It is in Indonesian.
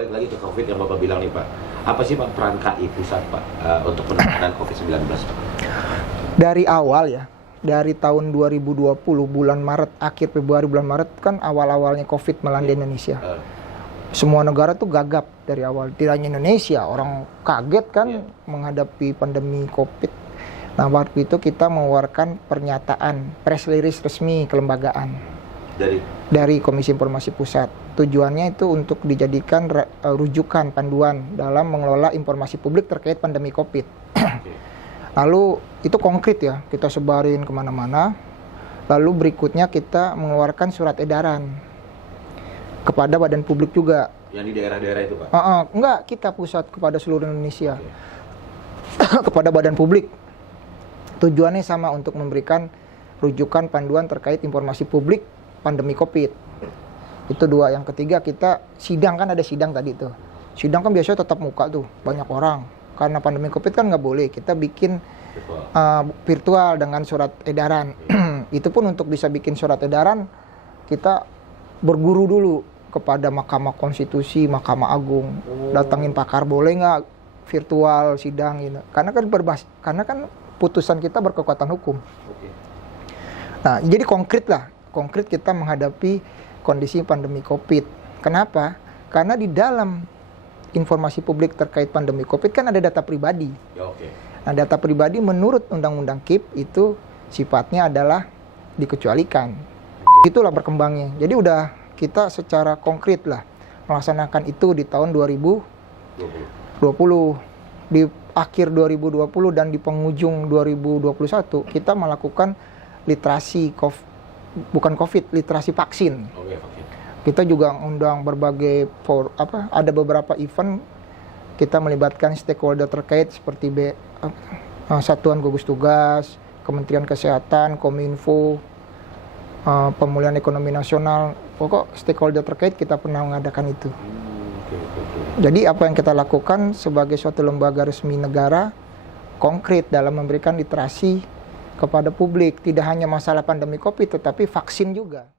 balik lagi ke COVID yang Bapak bilang nih Pak. Apa sih Pak peran KI pusat Pak untuk penanganan COVID-19 Pak? Dari awal ya, dari tahun 2020 bulan Maret, akhir Februari bulan Maret kan awal-awalnya COVID melanda Indonesia. Semua negara tuh gagap dari awal. Tidak hanya Indonesia, orang kaget kan menghadapi pandemi COVID. Nah, waktu itu kita mengeluarkan pernyataan press release resmi kelembagaan dari Komisi Informasi Pusat. Tujuannya itu untuk dijadikan rujukan panduan dalam mengelola informasi publik terkait pandemi COVID. Lalu itu konkret ya, kita sebarin kemana-mana. Lalu berikutnya kita mengeluarkan surat edaran kepada badan publik juga. Yang di daerah-daerah itu Pak? Enggak, kita pusat kepada seluruh Indonesia. Kepada badan publik. Tujuannya sama untuk memberikan rujukan panduan terkait informasi publik pandemi COVID. Itu dua. Yang ketiga kita sidang, kan ada sidang tadi tuh. Sidang kan biasanya tetap muka tuh, banyak orang. Karena pandemi COVID kan nggak boleh, kita bikin virtual dengan surat edaran. Itu pun untuk bisa bikin surat edaran, kita berguru dulu kepada Mahkamah Konstitusi, Mahkamah Agung. Datangin pakar, boleh nggak virtual sidang gitu. Karena kan putusan kita berkekuatan hukum. Nah, jadi konkret kita menghadapi kondisi pandemi COVID. Kenapa? Karena di dalam informasi publik terkait pandemi COVID kan ada data pribadi. Nah, data pribadi menurut Undang-Undang KIP itu sifatnya adalah dikecualikan. Itulah berkembangnya. Jadi udah kita secara konkret lah melaksanakan itu di tahun 2020. Di akhir 2020 dan di penghujung 2021 kita melakukan literasi literasi vaksin. Kita juga undang berbagai ada beberapa event, kita melibatkan stakeholder terkait seperti Satuan Gugus Tugas, Kementerian Kesehatan, Kominfo, Pemulihan Ekonomi Nasional, pokok stakeholder terkait kita pernah mengadakan itu. Jadi apa yang kita lakukan sebagai suatu lembaga resmi negara konkret dalam memberikan literasi kepada publik, tidak hanya masalah pandemi COVID tetapi vaksin juga.